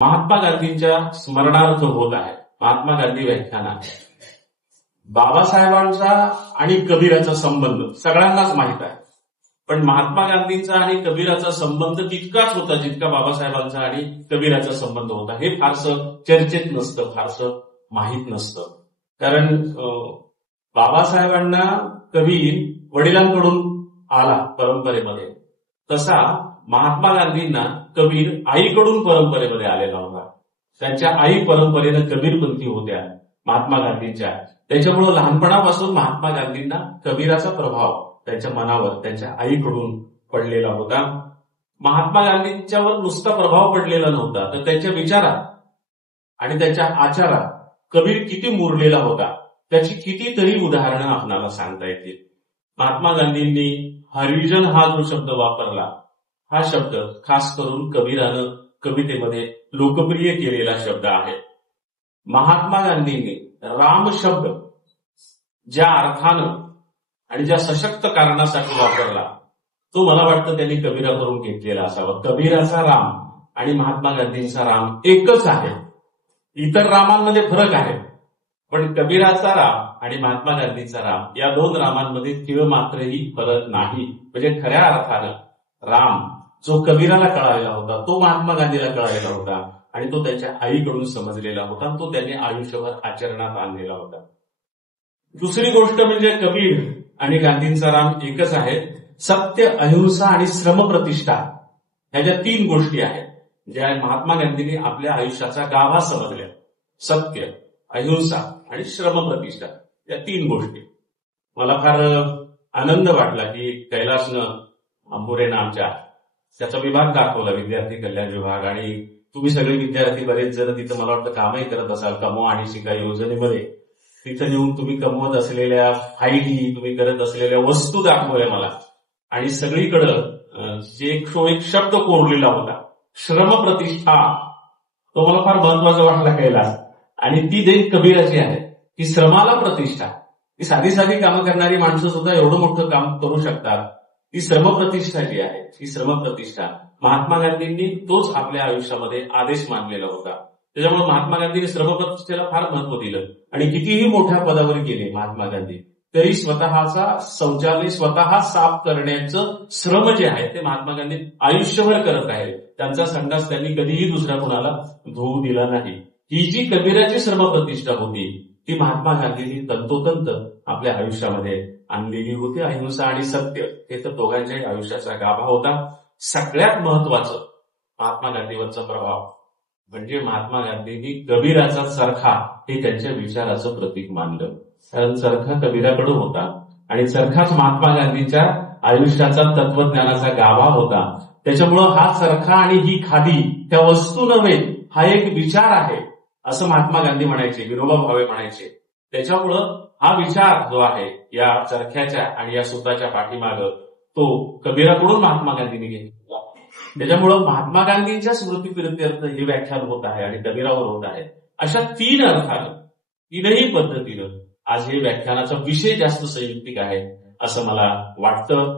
महात्मा गांधींच्या स्मरणार्थ होत आहे महात्मा गांधी व्याख्यान आहे। बाबासाहेबांचा आणि कबीराचा संबंध सगळ्यांनाच माहित आहे, पण महात्मा गांधींचा आणि कबीराचा संबंध तितकाच होता जितका बाबासाहेबांचा आणि कबीराचा संबंध होता। हे फारसं चर्चेत नसतं, फारसं माहीत नसतं। कारण बाबासाहेबांना कबीर वडिलांकडून आला परंपरेमध्ये, तसा महात्मा गांधींना कबीर आईकडून परंपरेमध्ये आलेला होता। त्यांच्या आई परंपरेनं कबीरपंथी होत्या महात्मा गांधींच्या, त्याच्यामुळे लहानपणापासून महात्मा गांधींना कबीराचा प्रभाव त्यांच्या मनावर त्यांच्या आईकडून पडलेला होता। महात्मा गांधींच्यावर नुसता प्रभाव पडलेला नव्हता, तर त्यांच्या विचारात आणि त्यांच्या आचारात कबीर किती मुरलेला होता त्याची कितीतरी उदाहरणं आपल्याला सांगता येतील। महात्मा गांधींनी हरिजन हा जो शब्द वापरला, हा शब्द खास करून कबीरानं कवितेमध्ये लोकप्रिय केलेला शब्द आहे। महात्मा गांधींनी राम शब्द ज्या अर्थानं आणि ज्या सशक्त कारणासाठी वापरला, तो मला वाटतं त्यांनी कबीराकडून घेतलेला असावा। कबीराचा राम आणि महात्मा गांधींचा राम एकच आहे, इतर रामांमध्ये फरक आहे, पण कबीराचा राम आणि महात्मा गांधींचा राम या दोन रामांमध्ये तीळ मात्रही फरक नाही। म्हणजे खऱ्या अर्थानं राम जो कबीराला कळालेला होता तो महात्मा गांधीला कळालेला होता आणि तो त्यांच्या आईकडून समजलेला होता, तो त्यांनी आयुष्यभर आचरणात आणलेला होता। दुसरी गोष्ट म्हणजे कबीर आणि गांधींचा राम एकच आहे। सत्य, अहिंसा आणि श्रमप्रतिष्ठा ह्या ज्या तीन गोष्टी आहेत, ज्या महात्मा गांधींनी आपल्या आयुष्याचा गाभा समजल्या, सत्य, अहिंसा आणि श्रमप्रतिष्ठा या तीन गोष्टी। मला फार आनंद वाटला की कैलासनं अंबुरेनं आमच्या त्याचा विभाग दाखवला, विद्यार्थी कल्याण विभाग, आणि तुम्ही सगळे विद्यार्थी बरेच जण तिथं मला वाटतं कामही करत असाल कमवा आणि शिका योजनेमध्ये। तिथं येऊन तुम्ही कमवत असलेल्या फायली, तुम्ही करत असलेल्या वस्तू दाखवल्या मला, आणि सगळीकडं जे एक शब्द कोरलेला होता श्रमप्रतिष्ठा, तो मला फार महत्वाचा वाटला कैलास, आणि ती देण कबीराची आहे की श्रमाला प्रतिष्ठा। ती साधी साधी कामं करणारी माणसं सुद्धा एवढं मोठं काम करू शकतात, ती श्रमप्रतिष्ठा जी आहे ती श्रमप्रतिष्ठा महात्मा गांधींनी तोच आपल्या आयुष्यामध्ये आदेश मानलेला होता। त्याच्यामुळे महात्मा गांधींनी श्रमप्रतिष्ठेला फार महत्व दिलं, आणि कितीही मोठ्या पदावर गेले महात्मा गांधी तरी स्वतःचा शौचालय स्वतः साफ करण्याचं श्रम जे आहे ते महात्मा गांधी आयुष्यभर करत राहिले। त्यांचा संडास त्यांनी कधीही दुसऱ्या कुणाला धुवू दिला नाही। ही जी कबीराची श्रमप्रतिष्ठा होती ती महात्मा गांधींनी तंतोतंत आपल्या आयुष्यामध्ये आणलेली होती। अहिंसा आणि सत्य हे तर दोघांच्याही आयुष्याचा गाभा होता। सगळ्यात महत्वाचं महात्मा गांधीवरचा प्रभाव म्हणजे महात्मा गांधींनी कबीराचा चरखा हे त्यांच्या विचाराचं प्रतीक मानलं, कारण चरखा कबीराकडे होता आणि चरखाच महात्मा गांधींच्या आयुष्याचा तत्वज्ञानाचा गाभा होता। त्याच्यामुळं हा चरखा आणि ही खादी त्या वस्तू नव्हे, हा एक विचार आहे असं महात्मा गांधी म्हणायचे, विनोबा भावे म्हणायचे। त्याच्यामुळं हा विचार जो आहे या चरख्याच्या आणि या सुताच्या पाठीमागं तो कबीराकडून महात्मा गांधींनी घेतला। त्याच्यामुळं महात्मा गांधींच्या स्मृतीप्रित्यर्थ हे व्याख्यान होत आहे आणि कबीरावर होत आहे। अशा तीन अर्थानं, तीनही पद्धतीनं आज हे व्याख्यानाचा विषय जास्त संयुक्तिक आहे असं मला वाटतं।